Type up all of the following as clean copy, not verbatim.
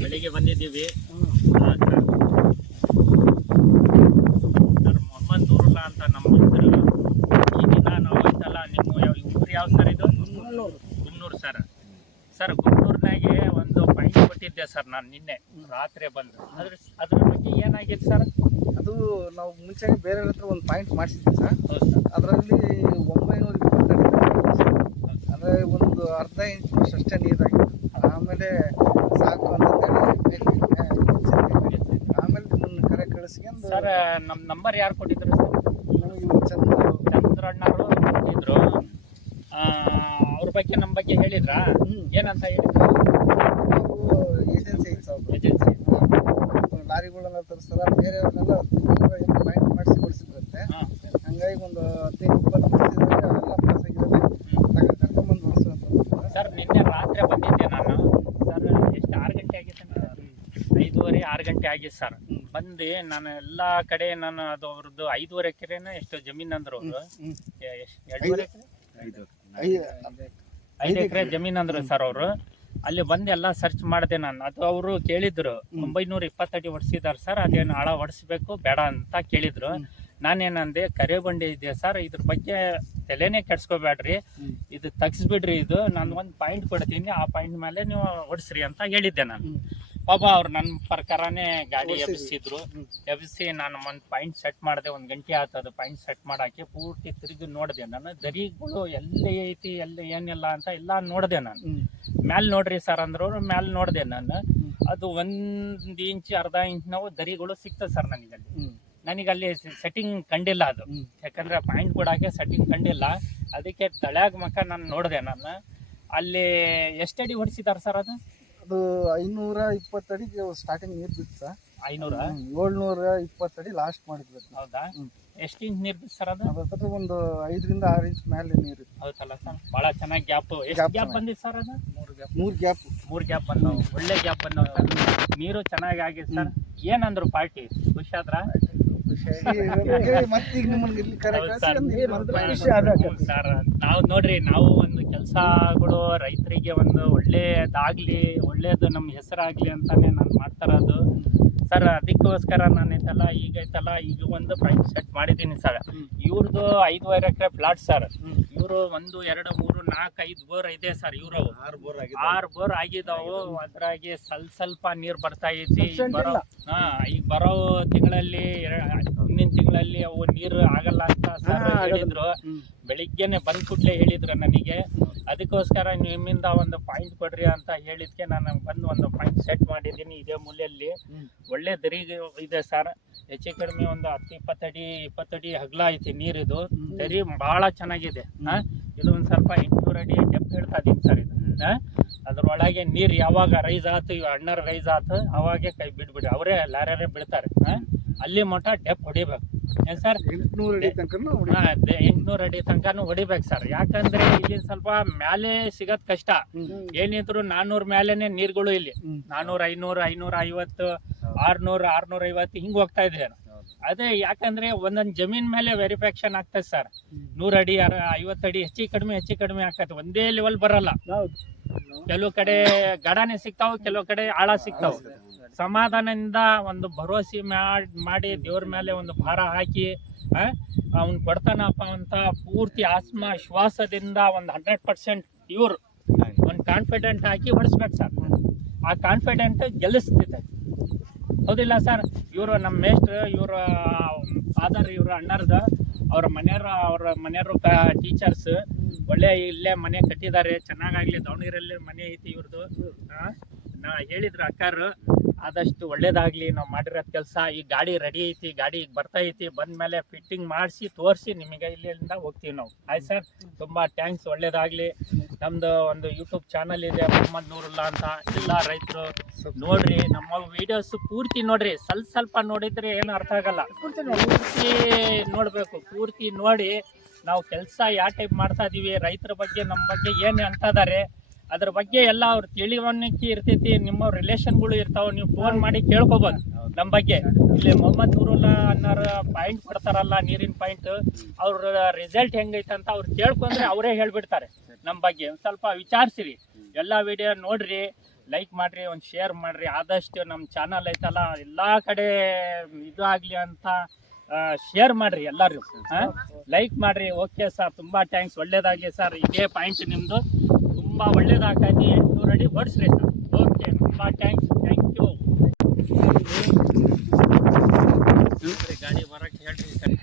ಬೆಳಿಗ್ಗೆ ಬಂದಿದ್ದೀವಿ. ಸರ್ ಮೊಹಮ್ಮದ್ ನೂರುಲ್ಲಾ ಅಂತ ನಮ್ಮ ಹೆಸರು. ಈ ದಿನ ನಾವು ಐತಲ್ಲ ನಿಮ್ಮ ಊರು ಯಾವ ಸರ್ ಇದು? ಗುಮ್ನೂರು ಸರ್. ಸರ್ ಗುಮ್ನೂರ್ನಾಗೆ ಒಂದು ಪಾಯಿಂಟ್ ಕೊಟ್ಟಿದ್ದೆ ಸರ್ ನಾನು ನಿನ್ನೆ ರಾತ್ರಿ ಬಂದು. ಅದ್ರ ಬಗ್ಗೆ ಏನಾಗಿದೆ ಸರ್? ಅದು ನಾವು ಮುಂಚೆ ಬೇರೆ ಹತ್ರ ಒಂದು ಪಾಯಿಂಟ್ ಮಾಡಿಸಿದ್ವಿ ಸರ್. ಹೌದು ಸರ್. ಅದರಲ್ಲಿ 920 ಅಂದರೆ ಒಂದು ಅರ್ಧ ಇಂಚು ಅಷ್ಟೇ ನೀರಾಗಿತ್ತು. ಆಮೇಲೆ ಸಾಕು ಅಂತಂದೇಳಿ ಆಮೇಲೆ ನಿಮ್ಮನ್ನು ಕರೆ ಕಳಿಸ್ಕೊಂಡು ಸರ್ ನಮ್ಮ ನಂಬರ್ ಯಾರು ಕೊಟ್ಟಿದ್ರು ಸರ್? ನಮಗೆ ಚಂದ್ರಣ್ಣವರು ಕೊಟ್ಟಿದ್ರು. ಅವ್ರ ಬಗ್ಗೆ ನಮ್ಮ ಬಗ್ಗೆ ಹೇಳಿದ್ರಾ? ಏನಂತ ಹೇಳಿದ್ರು? ಏಜೆನ್ಸಿ ಐತೆ ಸರ್. ಏಜೆನ್ಸಿ ಲಾರಿಗಳನ್ನ ತರಿಸ್ತಾರ, ಬೇರೆಯವ್ರನ್ನೆಲ್ಲ ಪಾಯಿಂಟ್ ಮಾಡಿಸಿ ಕೊಡಿಸಿದ್ರಂತೆ. ಹಂಗಾಗಿ ಒಂದು 15-20 ಎಲ್ಲ ಪಾಸ್ ಆಗಿದ್ದಾವೆ, ಕರ್ಕೊಂಡ್ಬಂದು ಓಡಿಸುವಂತ. ಸರ್ ನಿನ್ನೆ ರಾತ್ರಿ ಬಂದಿದ್ದೆ ನಾನು ಸರ್. ಎಷ್ಟು 6 ಗಂಟೆ ಆಗಿತ್ತು ಅಂತ? 5:30-6 ಗಂಟೆ ಆಗಿತ್ತು ಸರ್. ಬಂದು ನಾನು ಎಲ್ಲ ಕಡೆ ನಾನು ಅದು ಅವ್ರದ್ದು 5.5 ಎಕರೆನ ಎಷ್ಟು ಜಮೀನು ಅಂದ್ರು ಅವರು. 2.5 ಎಕರೆ 5 ಎಕರೆ ಜಮೀನು ಅಂದ್ರು ಸರ್ ಅವರು. ಅಲ್ಲಿ ಬಂದು ಎಲ್ಲ ಸರ್ಚ್ ಮಾಡಿದೆ ನಾನು. ಅದು ಅವರು ಕೇಳಿದ್ರು 920 ಅಡಿ ಹೊಡ್ಸಿದಾರೆ ಸರ್, ಅದೇನು ಆಳ ಹೊಡಿಸ್ಬೇಕು ಬೇಡ ಅಂತ ಕೇಳಿದ್ರು. ನಾನೇನಂದೆ, ಕರೆ ಬಂಡಿ ಇದೆ ಸರ್, ಇದ್ರ ಬಗ್ಗೆ ತಲೆನೇ ಕೆಡ್ಸ್ಕೋಬೇಡ್ರಿ, ಇದು ತಗ್ಸ್ಬಿಡ್ರಿ, ಇದು ನಾನು ಒಂದು ಪಾಯಿಂಟ್ ಕೊಡ್ತೀನಿ, ಆ ಪಾಯಿಂಟ್ ಮೇಲೆ ನೀವು ಹೊಡಿಸ್ರಿ ಅಂತ ಹೇಳಿದ್ದೆ ನಾನು. ಪಾಪ ಅವ್ರು ನನ್ನ ಪ್ರಕಾರನೇ ಗಾಡಿ ಎಬ್ಬಿಸಿ ನಾನು ಒಂದು ಪಾಯಿಂಟ್ ಸೆಟ್ ಮಾಡಿದೆ. 1 ಗಂಟೆ ಆತದ ಪಾಯಿಂಟ್ ಸೆಟ್ ಮಾಡಾಕೆ. ಪೂರ್ತಿ ತಿರುಗಿ ನೋಡಿದೆ ನಾನು, ದರಿಗಳು ಎಲ್ಲಿ ಐತಿ ಎಲ್ಲಿ ಏನಿಲ್ಲ ಅಂತ ಎಲ್ಲ ನೋಡಿದೆ ನಾನು. ಮ್ಯಾಲೆ ನೋಡ್ರಿ ಸರ್ ಅಂದ್ರು, ಮ್ಯಾಲೆ ನೋಡಿದೆ ನಾನು. ಅದು 1 ಇಂಚ್ ಅರ್ಧ ಇಂಚ್ ನಾವು ದರಿಗಳು ಸಿಗ್ತದೆ ಸರ್ ನನಗಲ್ಲಿ ಸೆಟ್ಟಿಂಗ್ ಕಂಡಿಲ್ಲ ಅದು. ಯಾಕಂದ್ರೆ ಪಾಯಿಂಟ್ ಕೊಡಾಕೆ ಸೆಟ್ಟಿಂಗ್ ಕಂಡಿಲ್ಲ, ಅದಕ್ಕೆ ತಳ್ಯಾಗ ಮಕ್ಕ ನಾನು ನೋಡಿದೆ ನಾನು. ಅಲ್ಲಿ ಎಷ್ಟಡಿ ಹೊಡಿಸಿದಾರೆ ಸರ್ ಅದು? ಅದು 520 ಅಡಿಗೆ ಸ್ಟಾರ್ಟಿಂಗ್ ನೀರು ಬಿತ್ತು ಸರ್. 720 ಅಡಿ ಲಾಸ್ಟ್ ಮಾಡಿದ್ವಿ. ಹೌದಾ? ಎಷ್ಟು ಇಂಚ್ ನೀರು ಬಿತ್ತು ಸರ್ ಅದು? ಅದ್ರ ಒಂದು 5-6 ಇಂಚ್ ಮೇಲೆ ನೀರು ಇತ್ತು. ಹೌದಲ್ಲ ಸರ್? ಭಾಳ ಚೆನ್ನಾಗಿ ಗ್ಯಾಪ್. ಎಷ್ಟು ಗ್ಯಾಪ್ ಬಂದಿತ್ತು ಸರ್ ಅದು? 3 ಗ್ಯಾಪ್ ಬಂದವು. ಒಳ್ಳೆ ಗ್ಯಾಪ್ ಬಂದವು ಸರ್. ನೀರು ಚೆನ್ನಾಗಿ ಆಗಿದೆ ಸರ್. ಏನಂದ್ರು ಪಾರ್ಟಿ? ಖುಷಿ ಆದ್ರ? ಸರ್ ನಾವು ನೋಡ್ರಿ, ನಾವು ಒಂದು ಕೆಲಸಗಳು ರೈತರಿಗೆ ಒಂದು ಒಳ್ಳೇದು ನಮ್ಮ ಹೆಸರಾಗ್ಲಿ ಅಂತಾನೆ ನಾನು ಮಾಡ್ತಾರದು ಸರ್. ಅದಕ್ಕೋಸ್ಕರ ನಾನು ಈಗ ಒಂದು ಪಾಯಿಂಟ್ ಸೆಟ್ ಮಾಡಿದ್ದೀನಿ ಸರ್. ಇವ್ರದ್ದು 5.5 ಎಕರೆ ಪ್ಲಾಟ್ ಸರ್. ಇವರು 1, 2, 3, 4, 5 ಬೋರ್ ಇದೆ ಸರ್. ಇವರು 6 ಬೋರ್ ಆಗಿದಾವು. ಅದ್ರಾಗೆ ಸ್ವಲ್ಪ ನೀರು ಬರ್ತಾ ಐತಿ. ಈಗ ಬರೋ ತಿಂಗಳಲ್ಲಿ, ಮುಂದಿನ ತಿಂಗಳಲ್ಲಿ ಅವು ನೀರು ಆಗಲ್ಲ ಅಂತ ಸರ್ ಹೇಳಿದ್ರು. ಬೆಳಿಗ್ಗೆನೆ ಬಂದ್ ಕೂಡಲೇ ಹೇಳಿದ್ರು ನನಗೆ. ಅದಕ್ಕೋಸ್ಕರ ನಿಮ್ಮಿಂದ ಒಂದು ಪಾಯಿಂಟ್ ಕೊಡ್ರಿ ಅಂತ ಹೇಳಿದ್ಕೆ ನಾನು ಬಂದು ಒಂದು ಪಾಯಿಂಟ್ ಸೆಟ್ ಮಾಡಿದ್ದೀನಿ. ಇದೇ ಮೂಲೆಯಲ್ಲಿ ಒಳ್ಳೆ ದರಿ ಇದೆ ಸರ್. ಹೆಚ್ಚು ಕಡಿಮೆ ಒಂದು 10-20 ಅಡಿ ಅಗಲ ಐತಿ ನೀರಿದು. ದರಿ ಬಹಳ ಚೆನ್ನಾಗಿದೆ. ಇದು ಒಂದು ಸ್ವಲ್ಪ 800 ಅಡಿ ಡೆಪ್ತ್ ಹೇಳ್ತಾ ಇದೀನಿ ಸರ್. ಇದು ಅದ್ರೊಳಗೆ ನೀರು ಯಾವಾಗ ರೈಸ್ ಆಯ್ತು, ಇವ್ ಅಣ್ಣರ ರೈಸ್ ಆಯ್ತು, ಅವಾಗೆ ಕೈ ಬಿಡ್ಬಿಡಿ, ಅವರೇ ಲಾರೇ ಬಿಡ್ತಾರೆ. ಅಲ್ಲಿ ಮಟ್ಟ ಡೆಪ್ ಹೊಡಿಬೇಕು ಏನ್ ಸರ್? 800 ಅಡಿ ತನಕನೂ 800 ಅಡಿ ತನಕನೂ ಹೊಡಿಬೇಕು ಸರ್. ಯಾಕಂದ್ರೆ ಇಲ್ಲಿ ಸ್ವಲ್ಪ ಮ್ಯಾಲೆ ಸಿಗದ್ ಕಷ್ಟ. ಏನಿದ್ರು 400 ಮ್ಯಾಲೇನೆ ನೀರ್ಗಳು ಇಲ್ಲಿ. 400, 500, 550, 600, 650 ಹಿಂಗ್ ಹೋಗ್ತಾ ಇದೆ. ಅದೇ ಯಾಕಂದ್ರೆ ಒಂದೊಂದು ಜಮೀನ್ ಮೇಲೆ ವೆರಿಫಿಕೇಶನ್ ಆಗ್ತದೆ ಸರ್. 100 ಅಡಿ 50 ಅಡಿ ಹೆಚ್ಚು ಕಡಿಮೆ ಆಗ್ತದೆ. ಒಂದೇ ಲೆವೆಲ್ ಬರಲ್ಲ. ಕೆಲವು ಕಡೆ ಗಡಾನೆ ಸಿಗ್ತಾವ, ಕೆಲವು ಕಡೆ ಆಳ ಸಿಗ್ತಾವ. ಸಮಾಧಾನದಿಂದ ಒಂದು ಭರವಸೆ ಮಾಡಿ ದೇವ್ರ ಮೇಲೆ ಒಂದು ಭಾರ ಹಾಕಿ ಅವ್ನು ಕೊಡ್ತಾನಪ್ಪ ಅಂತ ಪೂರ್ತಿ ಆತ್ಮವಿಶ್ವಾಸದಿಂದ ಒಂದು 100% ಇವ್ರು ಒಂದು ಕಾನ್ಫಿಡೆಂಟ್ ಹಾಕಿ ಹೊಡಿಸ್ಬೇಕು ಸರ್. ಆ ಕಾನ್ಫಿಡೆಂಟ್ ಗೆಲ್ಲಿಸ್ತಿದೆ, ಹೌದಿಲ್ಲ ಸರ್? ಇವರು ನಮ್ಮ ಮೇಸ್ಟ್ರು, ಇವರ ಫಾದರ್, ಇವ್ರ ಅಣ್ಣರ್ದ, ಅವ್ರ ಮನೆಯವರು ಟೀಚರ್ಸ್ ಒಳ್ಳೆ ಇಲ್ಲೇ ಮನೆ ಕಟ್ಟಿದ್ದಾರೆ. ಚೆನ್ನಾಗಾಗ್ಲಿ, ದಾವಣಗೆರೆಯಲ್ಲಿ ಮನೆ ಐತಿ ಇವ್ರದ್ದು. ಹೇಳಿದ್ರು ಅಕ್ಕಾರು, ಆದಷ್ಟು ಒಳ್ಳೇದಾಗ್ಲಿ, ನಾವು ಮಾಡಿರೋ ಕೆಲಸ. ಈ ಗಾಡಿ ರೆಡಿ ಐತಿ, ಗಾಡಿ ಈಗ ಬರ್ತಾ ಐತಿ, ಬಂದ್ಮೇಲೆ ಫಿಟ್ಟಿಂಗ್ ಮಾಡಿಸಿ ತೋರಿಸಿ ನಿಮಗೆ ಇಲ್ಲಿಂದ ಹೋಗ್ತೀವಿ ನಾವು. ಆಯ್ತು ಸರ್, ತುಂಬ ಥ್ಯಾಂಕ್ಸ್, ಒಳ್ಳೇದಾಗ್ಲಿ. ನಮ್ದು ಒಂದು ಯೂಟ್ಯೂಬ್ ಚಾನಲ್ ಇದೆ, ಮೊಹಮ್ಮದ್ ನೂರುಲ್ಲಾ ಅಂತ. ಎಲ್ಲ ರೈತರು ನೋಡ್ರಿ, ನಮ್ಮ ವಿಡಿಯೋಸ್ ಪೂರ್ತಿ ನೋಡ್ರಿ. ಸ್ವಲ್ಪ ನೋಡಿದ್ರೆ ಏನು ಅರ್ಥ ಆಗಲ್ಲ, ಪೂರ್ತಿ ನೋಡ್ಬೇಕು. ಪೂರ್ತಿ ನೋಡಿ ನಾವು ಕೆಲಸ ಯಾವ ಟೈಪ್ ಮಾಡ್ತಾ ಇದೀವಿ, ರೈತರ ಬಗ್ಗೆ ನಮ್ಮ ಬಗ್ಗೆ ಏನು ಅಂತಿದ್ದಾರೆ, ಅದ್ರ ಬಗ್ಗೆ ಎಲ್ಲ ಅವ್ರ ತಿಳಿವಳಿಕೆ ಇರ್ತೈತಿ. ನಿಮ್ಮ ರಿಲೇಷನ್ಗಳು ಇರ್ತಾವೆ, ನೀವು ಫೋನ್ ಮಾಡಿ ಕೇಳ್ಕೊಬೋದು ನಮ್ಮ ಬಗ್ಗೆ. ಇಲ್ಲಿ ಮೊಹಮ್ಮದ್ ನೂರುಲ್ಲಾ ಅನ್ನೋರು ಪಾಯಿಂಟ್ ಕೊಡ್ತಾರಲ್ಲ, ನೀರಿನ ಪಾಯಿಂಟ್, ಅವ್ರ ರಿಸಲ್ಟ್ ಹೆಂಗೈತೆ ಅಂತ ಅವ್ರು ಕೇಳ್ಕೊಂಡ್ರೆ ಅವರೇ ಹೇಳ್ಬಿಡ್ತಾರೆ ನಮ್ಮ ಬಗ್ಗೆ. ಸ್ವಲ್ಪ ವಿಚಾರಿಸಿರಿ, ಎಲ್ಲ ವಿಡಿಯೋ ನೋಡ್ರಿ. ಲೈಕ್ ಮಾಡ್ರಿ, ಒಂದು ಶೇರ್ ಮಾಡ್ರಿ. ಆದಷ್ಟು ನಮ್ಮ ಚಾನಲ್ ಐತಲ್ಲ ಎಲ್ಲಾ ಕಡೆ ಇದು ಆಗ್ಲಿ ಅಂತ ಶೇರ್ ಮಾಡ್ರಿ ಎಲ್ಲರೂ, ಲೈಕ್ ಮಾಡ್ರಿ. ಓಕೆ ಸರ್, ತುಂಬಾ ಥ್ಯಾಂಕ್ಸ್, ಒಳ್ಳೇದಾಗ್ಲಿ ಸರ್. ಇದೇ ಪಾಯಿಂಟ್ ನಿಮ್ದು ತುಂಬಾ ಒಳ್ಳೇದಾಗಿ 800 ಅಡಿ ಓಡಿಸ್ರಿ ಸರ್. ಓಕೆ, ತುಂಬಾ ಥ್ಯಾಂಕ್ಸ್, ಥ್ಯಾಂಕ್ ಯು. ಗಾಡಿ ಬರಕ್ಕೆ ಹೇಳ್ರಿ ಸರ್.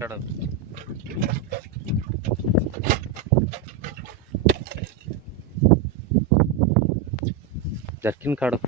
ಕಾಡು ಜರ್ಕಿನ್ ಕಾಡು